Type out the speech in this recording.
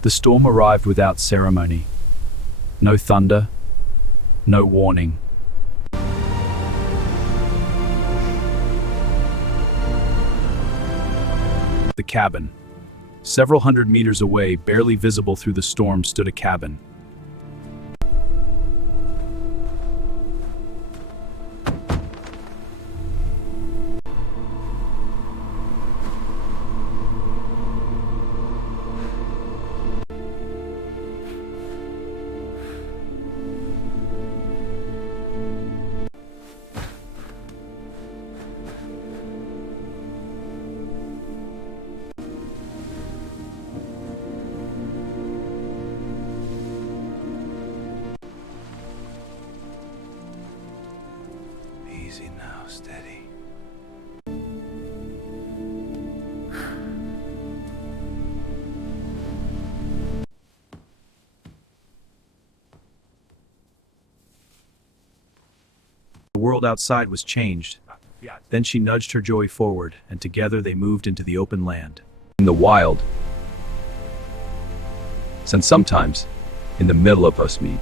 The storm arrived without ceremony. No thunder, no warning. The cabin. Several hundred meters away, barely visible through the storm, stood a cabin. Easy now, steady. The world outside was changed. Then she nudged her Joey forward, and together they moved into the open land. In the wild. And sometimes, in the middle of us meet.